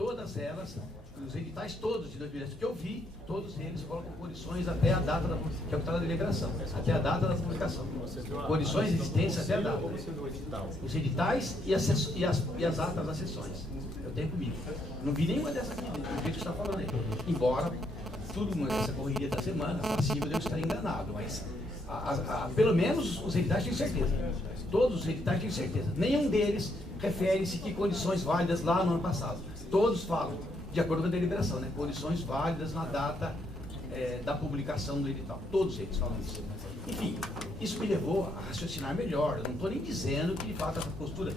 todas elas, os editais todos de 2010 que eu vi, todos eles colocam condições até a data que é o que está na deliberação, até a data da publicação. Condições de existência até a data. Os editais e as atas das sessões. Eu tenho comigo. Não vi nenhuma dessas aqui, do jeito que você está falando aí. Embora tudo nessa correria da semana, possível de eu estar enganado, mas pelo menos os editais têm certeza. Todos os editais têm certeza. Nenhum deles refere-se que condições válidas lá no ano passado. Todos falam, de acordo com a deliberação, né? Condições válidas na data da publicação do edital. Todos eles falam isso. Enfim, isso me levou a raciocinar melhor. Eu não estou nem dizendo que, de fato, essa postura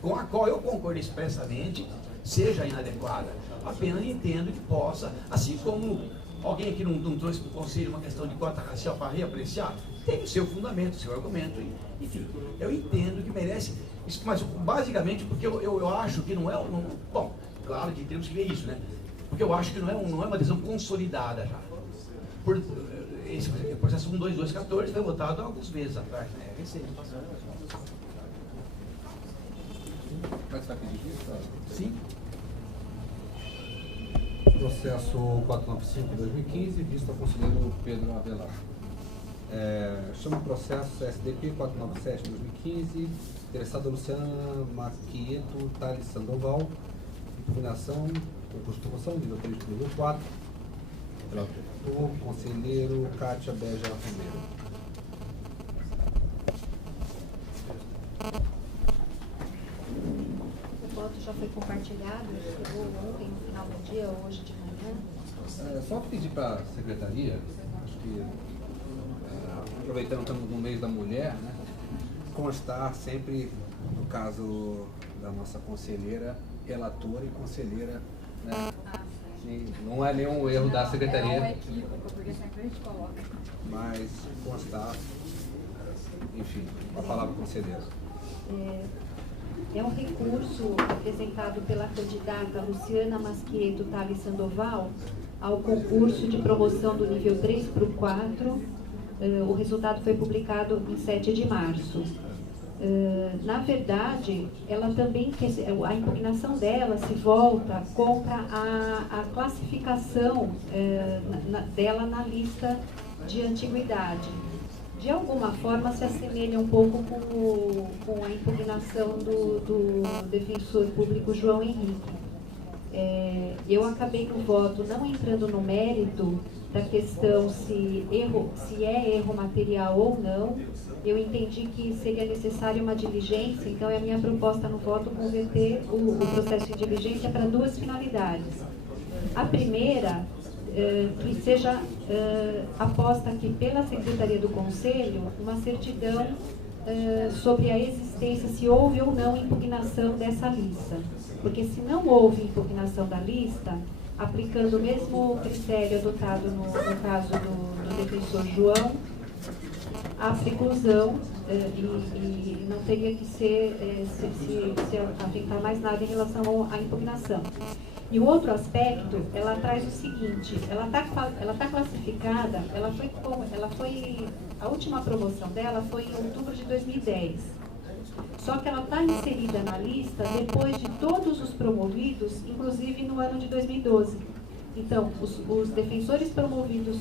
com a qual eu concordo expressamente seja inadequada. Apenas entendo que possa, assim como alguém aqui não trouxe para o Conselho uma questão de cota racial para reapreciar, tem o seu fundamento, o seu argumento. Enfim, eu entendo que merece, mas basicamente porque eu acho que não é... bom, claro que temos que ver isso, né? Porque eu acho que não é uma decisão consolidada já. Esse processo 12214 foi votado há alguns meses atrás, né? É recente. Mas está pedindo vista? Sim. Processo 495-2015, vista ao conselheiro Pedro Avelar. Chama o processo SDP 497-2015, interessada Luciana Maquieto Thales Sandoval, impugnação, concurso de promoção, nível 3 de nível 4, relator, conselheiro Kátia Beja Romero. O voto já foi compartilhado, chegou ontem no final do dia, hoje de manhã. Só pedir para a secretaria, acho que aproveitando que estamos no mês da mulher, né, constar sempre, no caso da nossa conselheira, relatora e conselheira, né, que não é nenhum erro da secretaria, é um equívoco, porque sempre a gente coloca. mas constar, enfim, a palavra conselheira. É um recurso apresentado pela candidata Luciana Maquieto Thales Sandoval ao concurso de promoção do nível 3 para o 4. O resultado foi publicado em 7 de março. Na verdade, ela também a impugnação dela se volta contra a classificação dela na lista de antiguidade. De alguma forma se assemelha um pouco com a impugnação do defensor público João Henrique. Eu acabei no voto não entrando no mérito da questão se é erro material ou não. Eu entendi que seria necessária uma diligência, então é a minha proposta no voto converter o processo de diligência para duas finalidades. A primeira, que seja aposta aqui pela Secretaria do Conselho uma certidão sobre a existência, se houve ou não impugnação dessa lista. Porque se não houve impugnação da lista, aplicando o mesmo critério adotado no caso do defensor João, a preclusão e não teria que se atentar mais nada em relação à impugnação. E o outro aspecto, ela traz o seguinte: ela tá classificada, a última promoção dela foi em outubro de 2010. Só que ela está inserida na lista depois de todos os promovidos, inclusive no ano de 2012. Então, os defensores promovidos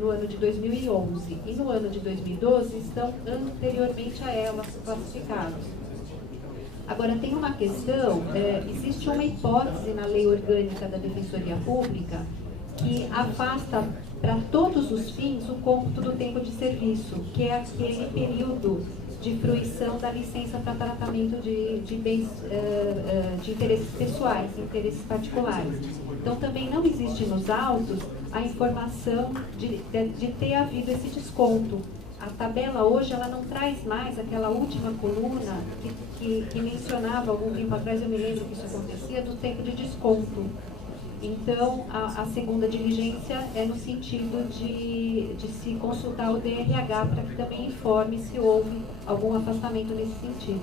no ano de 2011 e no ano de 2012 estão anteriormente a ela classificados. Agora, tem uma questão, existe uma hipótese na lei orgânica da Defensoria Pública que afasta para todos os fins o cômputo do tempo de serviço, que é aquele período de fruição da licença para tratamento de bens de interesses pessoais, interesses particulares. Então, também não existe nos autos a informação de ter havido esse desconto. A tabela hoje ela não traz mais aquela última coluna que mencionava algum tempo atrás, eu me lembro que isso acontecia, do tempo de desconto. Então, a segunda diligência é no sentido de se consultar o DRH para que também informe se houve algum afastamento nesse sentido.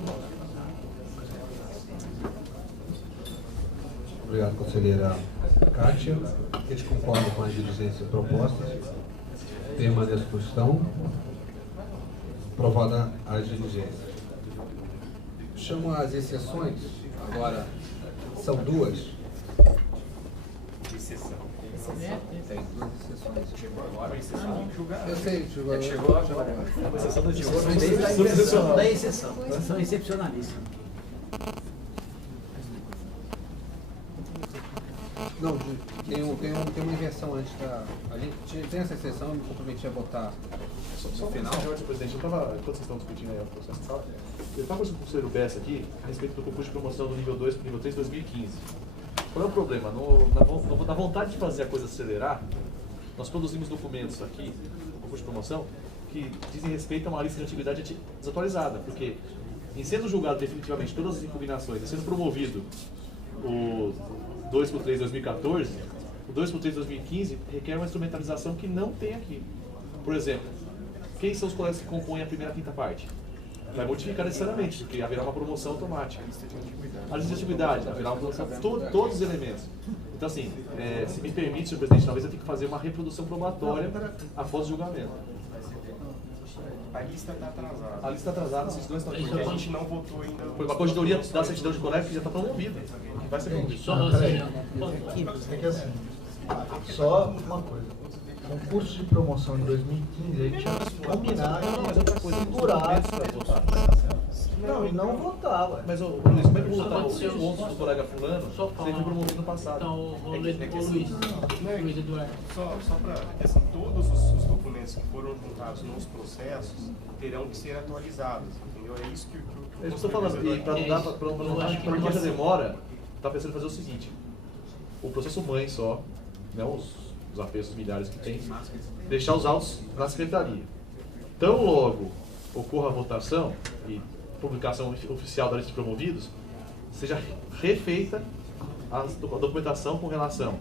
Obrigado, conselheira Kátia. Eles concordam com as diligências propostas. Permaneço por questão. Aprovada as diligências. Chamo as exceções, agora são duas. exceção. Tem duas exceções. Chegou agora a exceção tem que julgar. Eu sei, chegou. Chegou agora. É uma exceção da Exceção da exceção. São excepcionalíssimas. Não, tem uma inversão antes da. A gente tem essa exceção, eu me comprometi a votar Só no final. senhor presidente, enquanto vocês estão discutindo aí o processo de sala, eu estava conversando com o conselheiro Bessa aqui a respeito do concurso de promoção do nível 2 para o nível 3 2015. Qual é o problema? Na vontade de fazer a coisa acelerar, nós produzimos documentos aqui, no concurso de promoção, que dizem respeito a uma lista de antiguidade desatualizada, porque em sendo julgado definitivamente todas as impugnações, e sendo promovido o 2 para o 3 2014, o 2 para o 3 2015 requer uma instrumentalização que não tem aqui. Por exemplo, quem são os colegas que compõem a primeira e quinta parte? Vai modificar necessariamente, porque haverá uma promoção automática. A lista de antiguidade, haverá uma promoção, todos os elementos. Então, assim, se me permite, senhor presidente, talvez eu tenha que fazer uma reprodução probatória após o julgamento. A lista está atrasada. A lista está atrasada, vocês dois estão Porque a gente não votou ainda. Foi uma corregedoria da certidão de colégio que já está promovida. Vai ser promovida. É que assim, só uma coisa. Concurso de promoção em 2015, a gente tinha combinado de segurar. Não, e não votar, ué. Mas, Luiz, como é que eu vou votar o outro do colega fulano se ele foi promovido no passado? Então, o Luiz Eduardo. Só para assim, todos os documentos que foram juntados nos processos terão que ser atualizados, entendeu? É isso que eu estou falando, e para não dar, para não haja demora, está pensando em fazer o seguinte: o processo mãe só, né, os apesos milhares que tem, deixar os autos na secretaria. Tão logo ocorra a votação e publicação oficial da lista de promovidos, seja refeita a documentação com relação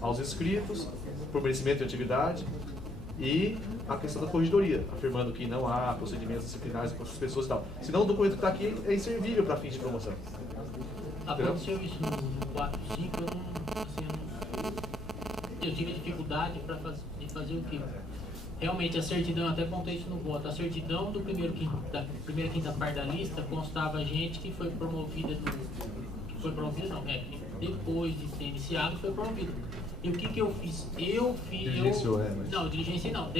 aos inscritos, por merecimento de atividade e a questão da corregedoria, afirmando que não há procedimentos disciplinares contra as pessoas e tal. Senão o documento que está aqui é inservível para fins de promoção. Aconteceu isso no 4, 5, eu tive dificuldade de fazer o quê? Realmente a certidão, até contei isso no voto, a certidão da primeira quinta parte da lista constava gente que foi promovida depois de ser iniciado foi promovido. E o que eu fiz? Não, diligenciei não,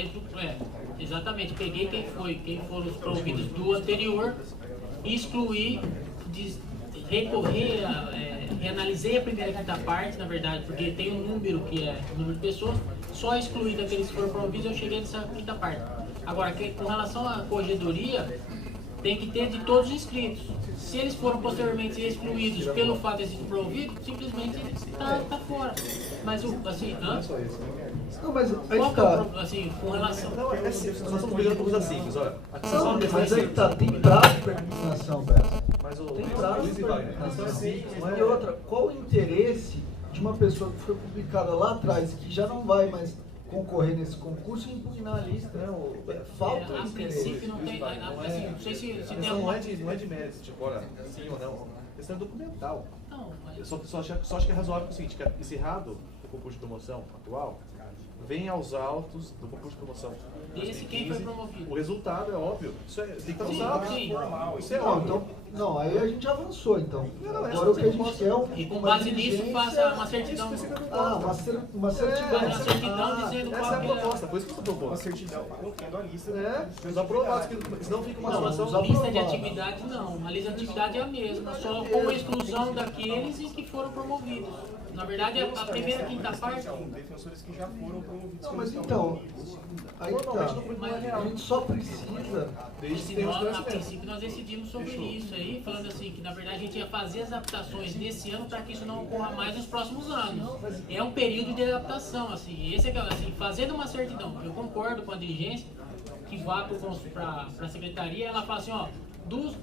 exatamente, peguei quem foram os promovidos do anterior, excluí, reanalisei a primeira e quinta parte, na verdade, porque tem um número que é o número de pessoas, só excluí daqueles que foram promovidos, eu cheguei nessa quinta parte. Agora, com relação à corregedoria, tem que ter de todos os inscritos. Se eles foram posteriormente excluídos pelo fato de serem promovidos, simplesmente está fora. Mas assim, Não, mas aí qual tá. que é assim, com relação... Não, é simples, nós estamos brigando por coisa simples, olha. Não, mas aí tá, tem prazo para impugnação, Beto. Mas o Tem prazo Luiz e para Wagner, impugnação. E outra, qual o interesse de uma pessoa que foi publicada lá atrás, que já não vai mais concorrer nesse concurso e impugnar a lista? Falta A interesse. princípio não tem, assim, não sei se tem questão alguma... não é de mérito, tipo, olha, sim ou não. A questão é documental. Não, mas... Eu só acho que é razoável o seguinte, que encerrado o concurso de promoção atual, vem aos autos do concurso de promoção. Esse quem foi promovido? O resultado é óbvio. Isso tem que estar nos Sim, autos. sim. Isso é Não, óbvio. então, não, aí a gente avançou, então. Não, Agora o que a gente quer é E com uma base nisso, diligência. faça uma certidão. Uma certidão. Uma certidão dizendo Essa é qual a que é. proposta, por isso que eu estou Uma propondo. certidão contendo a lista. Os aprovados, que senão fica uma Não, situação... a lista de atividade não. A lista de atividade é a mesma, só com a exclusão daqueles em que foram promovidos. Na verdade, a primeira quinta parte... São defensores que já foram promovidos. Não, mas então, aí tá. A gente só precisa. Desde que tenha os A conhecimentos. princípio nós decidimos sobre isso aí, falando assim, que na verdade a gente ia fazer as adaptações nesse ano para que isso não ocorra mais nos próximos anos. É um período de adaptação, assim, esse é assim, fazendo uma certidão. Eu concordo com a dirigência que vá para a secretaria, ela fala assim, ó,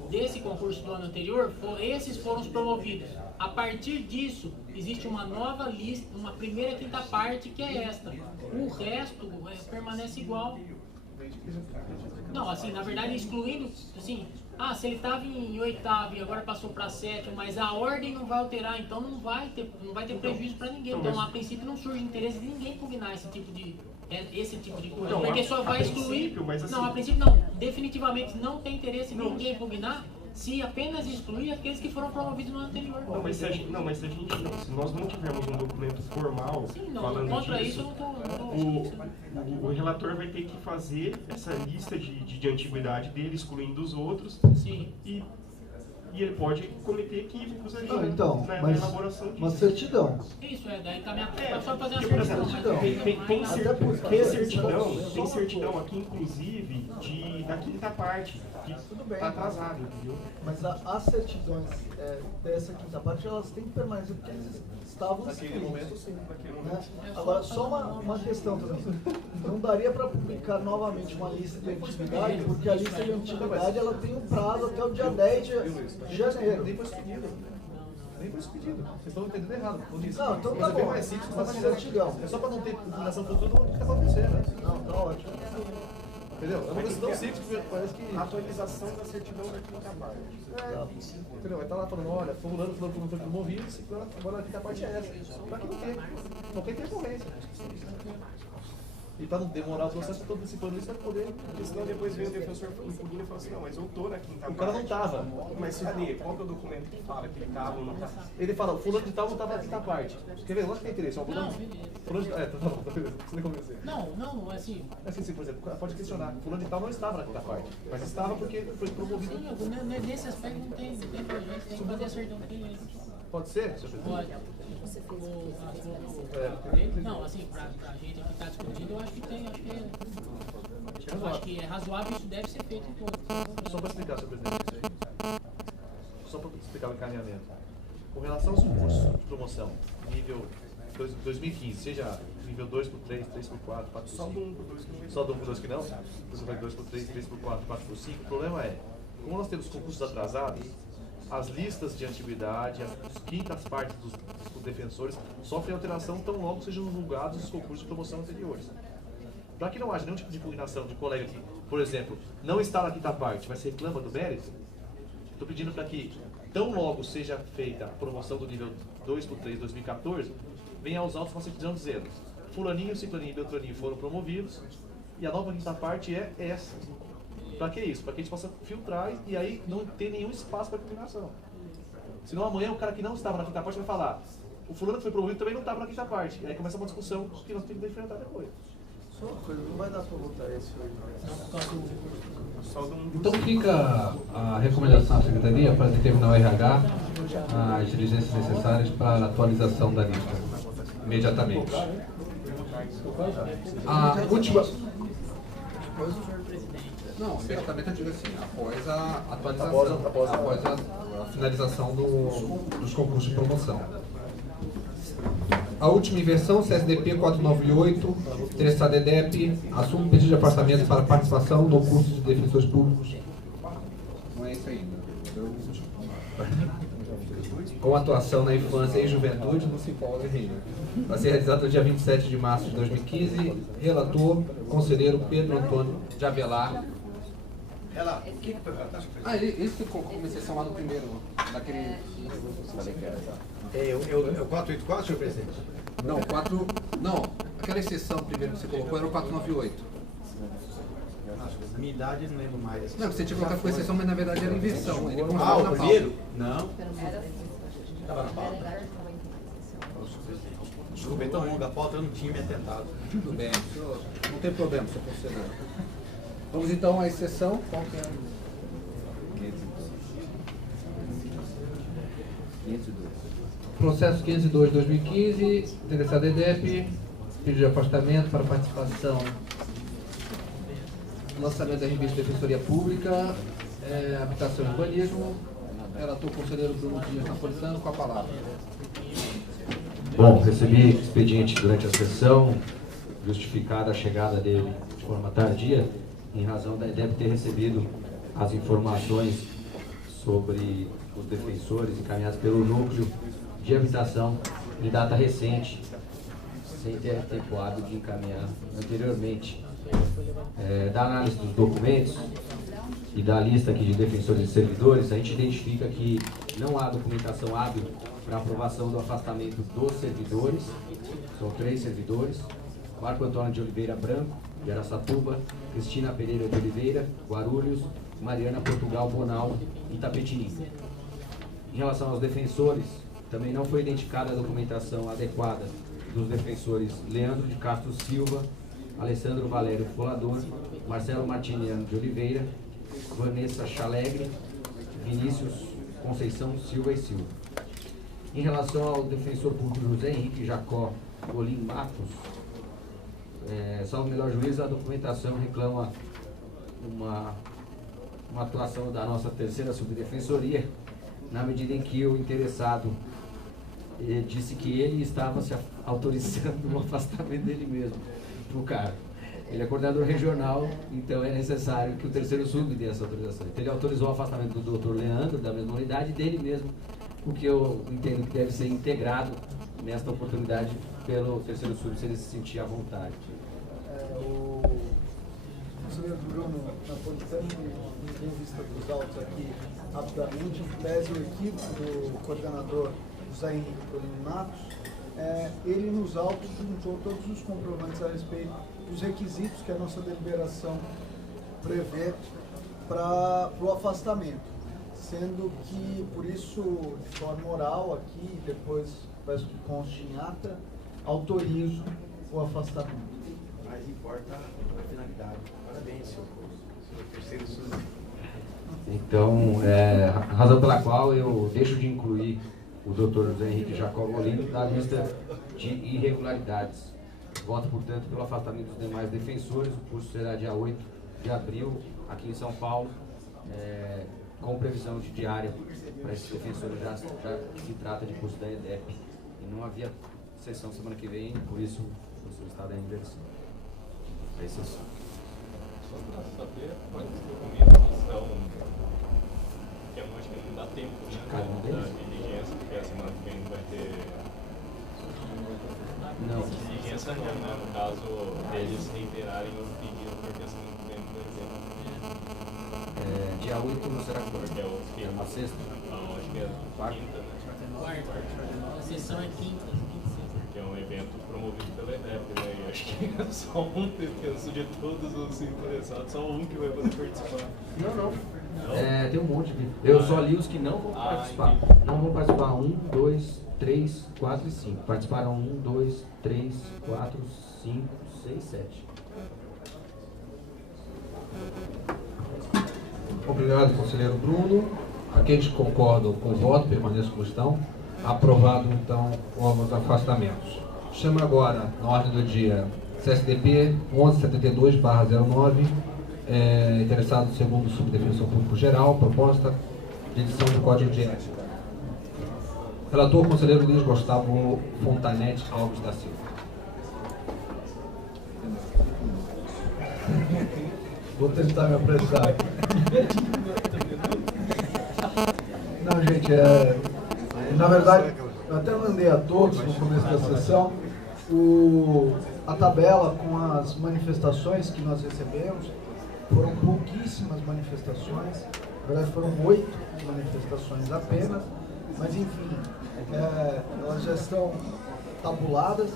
desse concurso do ano anterior, esses foram os promovidos. A partir disso, existe uma nova lista, uma primeira e quinta parte, que é esta. O resto permanece igual. Não, assim, na verdade, excluindo, assim, se ele estava em oitavo e agora passou para sétimo, mas a ordem não vai alterar, então não vai ter prejuízo para ninguém. Então, a princípio, não surge interesse de ninguém impugnar esse tipo de coisa, porque só vai excluir. Não, a princípio não. Definitivamente não tem interesse de ninguém impugnar, se apenas excluir aqueles que foram promovidos no ano anterior. Não, mas se nós não tivermos um documento formal Sim, não, falando contra disso, isso eu não tô o relator vai ter que fazer essa lista de antiguidade dele, excluindo os outros, Sim. e ele pode cometer equívocos ali Então, na mas elaboração disso. uma certidão. Isso, daí caminhar só fazer Porque, por uma exemplo, certidão. tem certidão aqui, inclusive, da quinta parte, que Tudo bem. está atrasado, entendeu? Mas as certidões dessa quinta parte, elas têm que permanecer porque eles estavam Naquele escritos, momento, sim. Naquele né? momento. Agora, só uma questão também. Não daria para publicar novamente uma lista de antiguidade, porque a lista de antiguidade ela tem um prazo até o dia 10 de janeiro. Nem foi expedido. Nem foi expedido. Vocês estão entendendo errado. Não, então tá Mas é bem bom. mais simples, Mas mas certidão. é só para não ter impugnação futura do que está acontecendo, né? Não, tá ótimo. Entendeu? É uma coisa tão simples que parece que. Atualização da certidão da quinta parte. Entendeu? Vai estar lá falando, olha, fulano foi promovido, agora a quinta parte é essa. Para que não ter? Não tem intercorrência. E para não demorar o processo, estou antecipando isso para poder. Porque senão depois vem o defensor impugna e fala assim, não, mas eu tô na quinta parte. O cara não estava. Mas cadê? Qual que é o documento que fala que ele estava ou não estava? Ele fala, fulano de tal não estava na quinta parte. Quer ver? Lógico que tem interesse. Ó, fulano, fulano de... tá bom, tá beleza. Não precisa convencer. Não, assim. Assim, por exemplo, pode questionar. Fulano de tal não estava na quinta parte. Mas estava porque foi promovido. Nesse aspecto não tem projeto, tem que fazer a certidão com ele. Pode ser, senhor presidente? Pode. Não, assim, pra gente que está discutindo, eu acho que tem, eu acho que é razoável, isso deve ser feito em todos. Só para explicar, senhor presidente. Só para explicar o encaminhamento. Com relação aos concursos de promoção, nível 2015, seja nível 2 por 3, 3 por 4, 4 por 5. Só do 1 por 2 que não. Só do 1 por 2 que não? Você vai 2 por 3, 3 por 4, 4 por 5. O problema é, como nós temos concursos atrasados, as listas de antiguidade, as quintas partes dos defensores sofrem alteração tão logo sejam julgados os concursos de promoção anteriores. Para que não haja nenhum tipo de impugnação de colega que, por exemplo, não está na quinta parte, mas reclama do mérito, estou pedindo para que, tão logo seja feita a promoção do nível 2 por 3 2014, venha aos autos uma certidão dizendo fulaninho, ciclaninho e beltraninho foram promovidos e a nova quinta parte é essa. Para que isso? Para que a gente possa filtrar e aí não ter nenhum espaço para impugnação. Senão amanhã o cara que não estava na quinta parte vai falar o fulano que foi promovido também não estava na quinta parte. E aí começa uma discussão que nós temos que enfrentar depois. Só uma coisa, não vai dar para votar esse hoje. Só do 1 por Então fica a recomendação à Secretaria para determinar o RH as diligências necessárias para a atualização da lista, imediatamente. A última... Não, imediatamente eu digo assim, após a atualização, após a finalização dos concursos de promoção. A última inversão, CSDP 498, interessado EDEP, assume pedido de afastamento para participação no curso de defensores públicos. Não é isso ainda. Com atuação na infância e juventude no Cipó Guerreiro. Vai ser realizado no dia 27 de março de 2015. Relator, conselheiro Pedro Antônio de Avelar. Esse como exceção lá no primeiro, daquele... É o 484, senhor presidente? Não, aquela exceção primeiro que você colocou era o 498. Minha idade não lembro mais. Não, você tinha colocado com exceção, mas na verdade era inversão. Ele Ah, constava o na primeiro? pauta. Não. Estava na pauta. Desculpa, é tão longa a pauta, eu não tinha me atentado. Tudo bem, não tem problema, senhor conselheiro. Vamos então à exceção. Qual que é? 502. Processo 502-2015, interessado EDEP, pedido de afastamento para participação no lançamento da revista Defensoria Pública, Habitação e Urbanismo. Relator conselheiro Bruno Dias Napolitano, com a palavra. Bom, recebi expediente durante a sessão, justificada a chegada dele de forma tardia, em razão da EDEP ter recebido as informações sobre os defensores encaminhados pelo núcleo de habitação em data recente, sem ter tempo hábil de encaminhar anteriormente. Da análise dos documentos e da lista aqui de defensores e servidores, a gente identifica que não há documentação hábil para aprovação do afastamento dos servidores. São 3 servidores: Marco Antônio de Oliveira Branco, de Araçatuba; Cristina Pereira de Oliveira, Guarulhos; Mariana Portugal Bonal, Itapetininga. Em relação aos defensores, também não foi identificada a documentação adequada dos defensores Leandro de Castro Silva, Alessandro Valério Folador, Marcelo Martiniano de Oliveira, Vanessa Chalegre, Vinícius Conceição Silva e Silva. Em relação ao defensor público José Henrique Jacó Olim Matos, salvo o melhor juízo, a documentação reclama uma atuação da nossa terceira subdefensoria, na medida em que o interessado disse que ele estava se autorizando o afastamento dele mesmo do cargo. Ele é coordenador regional, então é necessário que o terceiro sub dê essa autorização. Então ele autorizou o afastamento do doutor Leandro, da mesma unidade, dele mesmo, o que eu entendo que deve ser integrado nesta oportunidade pelo terceiro sub, se ele se sentir à vontade. O conselheiro Bruno Napolitano, em vista dos autos aqui, rapidamente, em tese o equívoco do coordenador José Henrique Colino Matos, ele nos autos juntou todos os comprovantes a respeito dos requisitos que a nossa deliberação prevê para o afastamento, sendo que, por isso, de forma oral aqui, depois peço que conste em ata, autorizo o afastamento. Mas importa a finalidade. Parabéns, senhor terceiro sub. Então, a razão pela qual eu deixo de incluir o Dr. José Henrique Jacó Molino na lista de irregularidades. Voto, portanto, pelo afastamento dos demais defensores. O curso será dia 8 de abril, aqui em São Paulo, com previsão de diária para esses defensores, já que se trata de curso da EDEP. E não havia sessão semana que vem, por isso foi solicitada a inversão. É isso. Só para saber, quais documentos são, que eu acho que não dá tempo, né, da diligência, porque a semana que vem vai ter... Não. Diligência não, né, no caso deles reiterarem o pedido por questão do tempo do exemplo. Dia 8 não será quarta? Que é uma sexta? Não, acho que é quinta, né? A sessão é quinta. Que é um evento promovido pela EDEP, né? E acho que é só um, penso de todos os interessados, só um que vai poder participar. Não. Tem um monte de... Eu só li os que não vão participar. Entendi. Não vão participar 1, 2, 3, 4 e 5. Participaram 1, 2, 3, 4, 5, 6, 7. Obrigado, conselheiro Bruno. Aqueles que concordam com o voto, permaneçam como estão. Aprovado, então, os afastamentos. Chama agora, na ordem do dia, CSDP 1172/09, interessado segundo Subdefensor Público Geral, proposta de edição do Código de Ética. Relator, conselheiro Luiz Gustavo Fontanete Alves da Silva. Vou tentar me apressar. Não, gente, na verdade, eu até mandei a todos no começo da sessão a tabela com as manifestações que nós recebemos. Foram pouquíssimas manifestações, na verdade foram 8 manifestações apenas, mas enfim, elas já estão tabuladas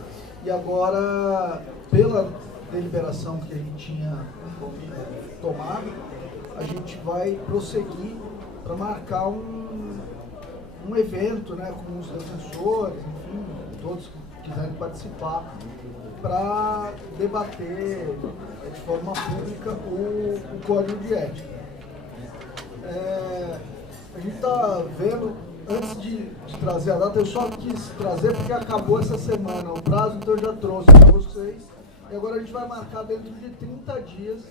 e agora, pela deliberação que a gente tinha tomado, a gente vai prosseguir para marcar um evento, né, com os defensores, enfim, todos que quiserem participar, para debater de forma pública o Código de Ética. A gente está vendo, antes de trazer a data, eu só quis trazer porque acabou essa semana o prazo, então eu já trouxe para vocês. E agora a gente vai marcar dentro de 30 dias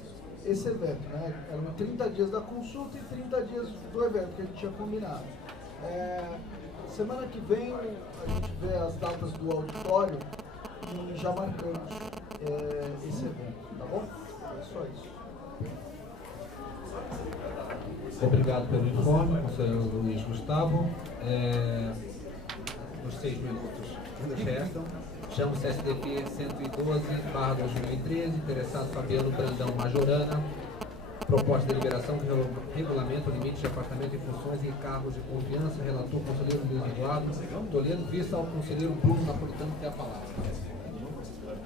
esse evento, né? Eram 30 dias da consulta e 30 dias do evento que a gente tinha combinado. Semana que vem a gente vê as datas do auditório e já marcamos esse evento, tá bom? É só isso. Obrigado pelo informe, conselheiro Luiz Gustavo. Os 6 minutos que restam. Chamo o CSDP 112/2013, interessado Fabiano Brandão Majorana. Proposta de deliberação que regulamenta o limite de afastamento em funções e cargos de confiança. Relator, conselheiro Luiz Eduardo Toledo, vista ao conselheiro Bruno Napolitano, que tem a palavra.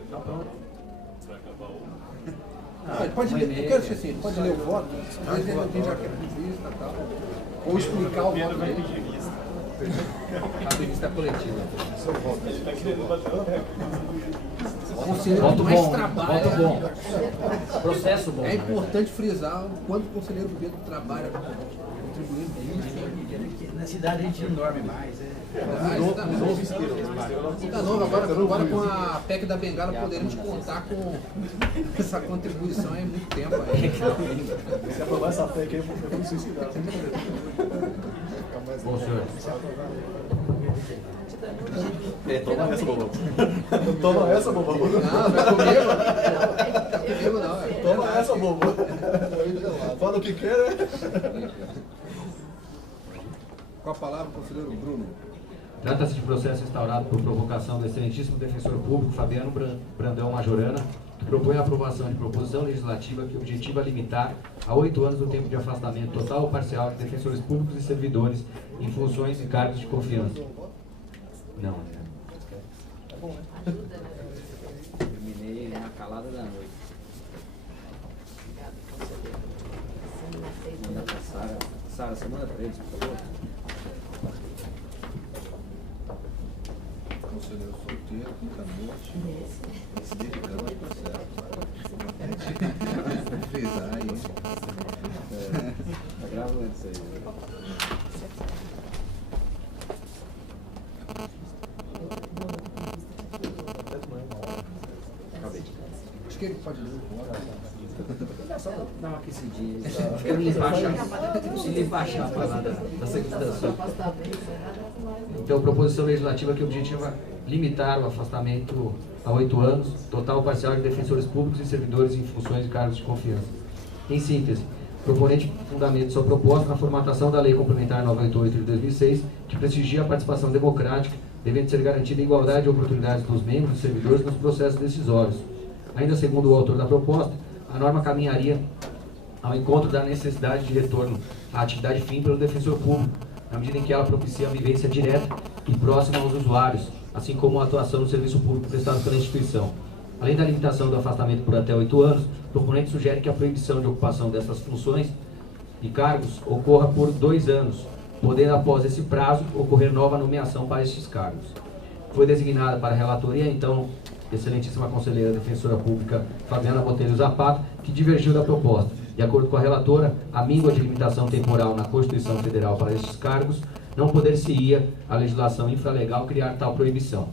Está pronto? Pode ler, eu quero dizer assim, pode ler o voto, às vezes alguém já quer vista e tal. Ou explicar o voto dele. A vista coletiva. Seu voto. Voto mais bom, trabalha. voto bom. Processo bom. É importante frisar o quanto o conselheiro Pedro trabalha contribuindo. Na cidade a gente não dorme mais. Tá novo, agora com a PEC da Bengala poderemos contar com essa contribuição há muito tempo aí. Se aprovar essa PEC aí, eu vou me suicidar. Bom, senhor. Toma essa, bobão. Toma essa, bobão. Não, não é comigo. Comigo não. Toma essa, bobão. Fala o que quer, né? Com a palavra, o conselheiro Bruno. Trata-se de processo instaurado por provocação do excelentíssimo defensor público Fabiano Brandão Majorana, que propõe a aprovação de proposição legislativa que objetiva limitar a 8 anos o tempo de afastamento total ou parcial de defensores públicos e servidores em funções e cargos de confiança. Não. Terminei na calada da noite. Manda pra Sara. Sara, você manda pra eles, por favor? Conselheiro solteiro, quinta-noite, se dedicando ao processo. Frisar aí. Tá gravando isso aí. Acho que ele pode ler o voto. Só dar uma aquecidinha. Quero limpar a chapa lá da secretaria. Então, proposição legislativa que objetiva limitar o afastamento a 8 anos, total ou parcial de defensores públicos e servidores em funções e cargos de confiança. Em síntese, o proponente fundamenta sua proposta na formatação da Lei Complementar 988 de 2006, que prestigia a participação democrática, devendo ser garantida a igualdade de oportunidades dos membros e servidores nos processos decisórios. Ainda segundo o autor da proposta, a norma caminharia ao encontro da necessidade de retorno à atividade fim pelo defensor público, na medida em que ela propicia a vivência direta e próxima aos usuários, assim como a atuação no serviço público prestado pela instituição. Além da limitação do afastamento por até 8 anos, o proponente sugere que a proibição de ocupação dessas funções e cargos ocorra por 2 anos, podendo após esse prazo ocorrer nova nomeação para estes cargos. Foi designada para a relatoria, então, excelentíssima conselheira defensora pública Fabiana Botelho Zapata, que divergiu da proposta. De acordo com a relatora, a míngua de limitação temporal na Constituição Federal para estes cargos não poder-se-ia a legislação infralegal criar tal proibição.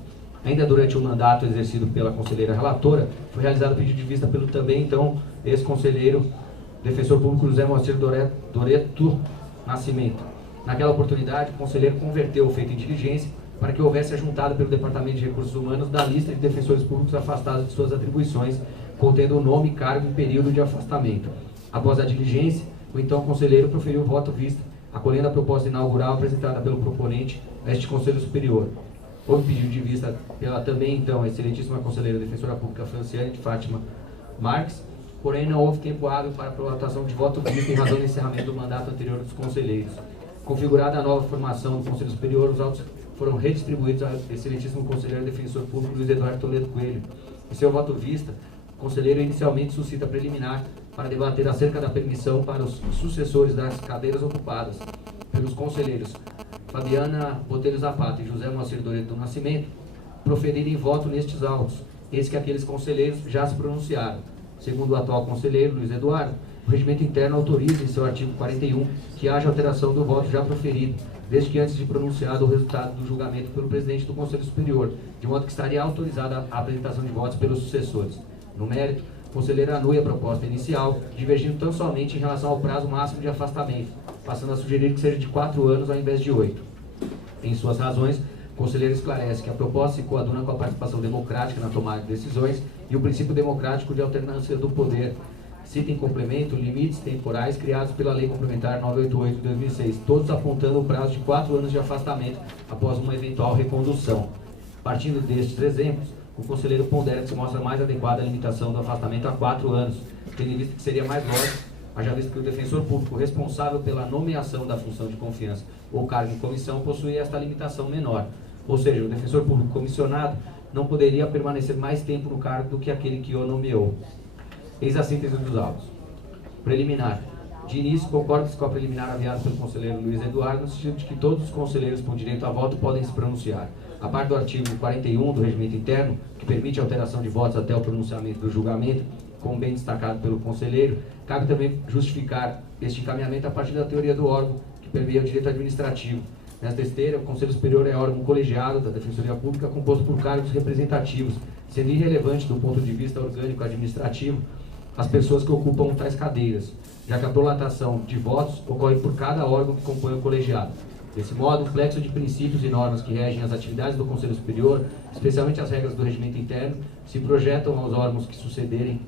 Ainda durante o mandato exercido pela conselheira relatora, foi realizado pedido de vista pelo também, então, ex-conselheiro defensor público José Moacir Doreto Nascimento. Naquela oportunidade, o conselheiro converteu o feito em diligência para que houvesse ajuntado pelo Departamento de Recursos Humanos da lista de defensores públicos afastados de suas atribuições, contendo o nome, cargo e período de afastamento. Após a diligência, o então conselheiro proferiu o voto vista, acolhendo a proposta inaugural apresentada pelo proponente a este Conselho Superior. Houve pedido de vista pela também então excelentíssima conselheira defensora pública Franciane de Fátima Marques, porém não houve tempo hábil para a aprovação de voto vista em razão do encerramento do mandato anterior dos conselheiros. Configurada a nova formação do Conselho Superior, os autos foram redistribuídos ao excelentíssimo conselheiro defensor público Luiz Eduardo Toledo Coelho. Em seu voto vista, o conselheiro inicialmente suscita preliminar para debater acerca da permissão para os sucessores das cadeiras ocupadas pelos conselheiros Fabiana Botelho Zapata e José Moacir Doreto do Nascimento proferirem voto nestes autos, eis que aqueles conselheiros já se pronunciaram. Segundo o atual conselheiro Luiz Eduardo, o regimento interno autoriza em seu artigo 41 que haja alteração do voto já proferido, desde que antes de pronunciado o resultado do julgamento pelo presidente do Conselho Superior, de modo que estaria autorizada a apresentação de votos pelos sucessores. No mérito, o conselheiro anui a proposta inicial, divergindo tão somente em relação ao prazo máximo de afastamento, passando a sugerir que seja de 4 anos ao invés de 8. Em suas razões, o conselheiro esclarece que a proposta se coaduna com a participação democrática na tomada de decisões e o princípio democrático de alternância do poder. Cita em complemento limites temporais criados pela Lei Complementar 988 de 2006, todos apontando o prazo de 4 anos de afastamento após uma eventual recondução. Partindo destes exemplos, o conselheiro pondera que se mostra mais adequada a limitação do afastamento a 4 anos, tendo em vista que seria mais lógico, haja visto que o defensor público responsável pela nomeação da função de confiança ou cargo em comissão possui esta limitação menor. Ou seja, o defensor público comissionado não poderia permanecer mais tempo no cargo do que aquele que o nomeou. Eis a síntese dos autos. Preliminar. De início, concordo-se com a preliminar aviada pelo conselheiro Luiz Eduardo, no sentido de que todos os conselheiros com direito a voto podem se pronunciar. A parte do artigo 41 do Regimento Interno, que permite a alteração de votos até o pronunciamento do julgamento, como bem destacado pelo conselheiro, cabe também justificar este encaminhamento a partir da teoria do órgão, que permeia o direito administrativo. Nesta esteira, o Conselho Superior é órgão colegiado da Defensoria Pública composto por cargos representativos, sendo irrelevante do ponto de vista orgânico administrativo as pessoas que ocupam tais cadeiras, já que a prolatação de votos ocorre por cada órgão que compõe o colegiado. Desse modo, o flexo de princípios e normas que regem as atividades do Conselho Superior, especialmente as regras do regimento interno, se projetam aos órgãos que sucederem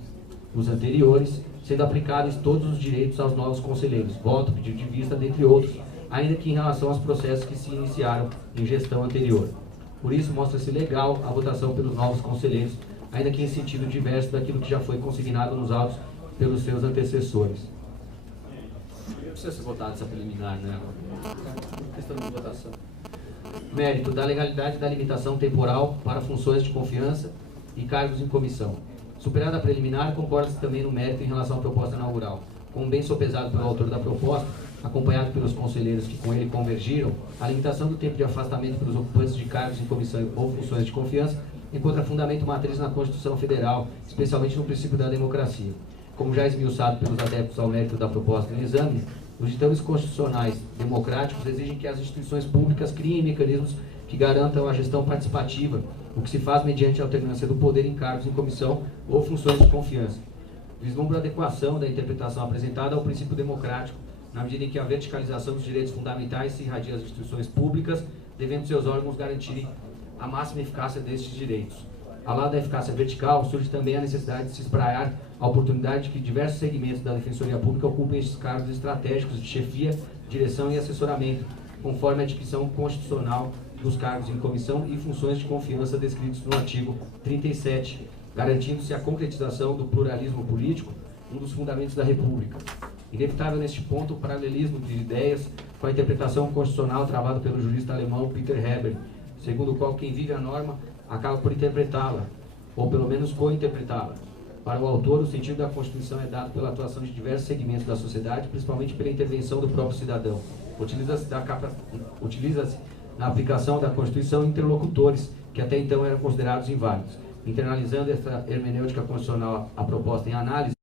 os anteriores, sendo aplicados todos os direitos aos novos conselheiros, voto, pedido de vista, dentre outros, ainda que em relação aos processos que se iniciaram em gestão anterior. Por isso, mostra-se legal a votação pelos novos conselheiros, ainda que em sentido diverso daquilo que já foi consignado nos autos pelos seus antecessores. Não precisa ser votado essa preliminar, né? Questão de votação. Mérito da legalidade da limitação temporal para funções de confiança e cargos em comissão. Superada a preliminar, concorda-se também no mérito em relação à proposta inaugural. Como bem sopesado pelo autor da proposta, acompanhado pelos conselheiros que com ele convergiram, a limitação do tempo de afastamento pelos ocupantes de cargos em comissão ou funções de confiança encontra fundamento matriz na Constituição Federal, especialmente no princípio da democracia. Como já esmiuçado pelos adeptos ao mérito da proposta no exame, os ditames constitucionais democráticos exigem que as instituições públicas criem mecanismos que garantam a gestão participativa, o que se faz mediante a alternância do poder em cargos em comissão ou funções de confiança. Vislumbra a adequação da interpretação apresentada ao princípio democrático, na medida em que a verticalização dos direitos fundamentais se irradia às instituições públicas, devendo seus órgãos garantirem a máxima eficácia destes direitos. Ao lado da eficácia vertical, surge também a necessidade de se espraiar a oportunidade de que diversos segmentos da Defensoria Pública ocupem estes cargos estratégicos de chefia, direção e assessoramento, conforme a descrição constitucional dos cargos em comissão e funções de confiança descritos no artigo 37, garantindo-se a concretização do pluralismo político, um dos fundamentos da República. Inevitável neste ponto o paralelismo de ideias com a interpretação constitucional travada pelo jurista alemão Peter Heber, segundo o qual quem vive a norma acaba por interpretá-la, ou pelo menos co-interpretá-la. Para o autor, o sentido da Constituição é dado pela atuação de diversos segmentos da sociedade, principalmente pela intervenção do próprio cidadão. Utiliza-se na aplicação da Constituição interlocutores, que até então eram considerados inválidos. Internalizando esta hermenêutica constitucional a proposta em análise,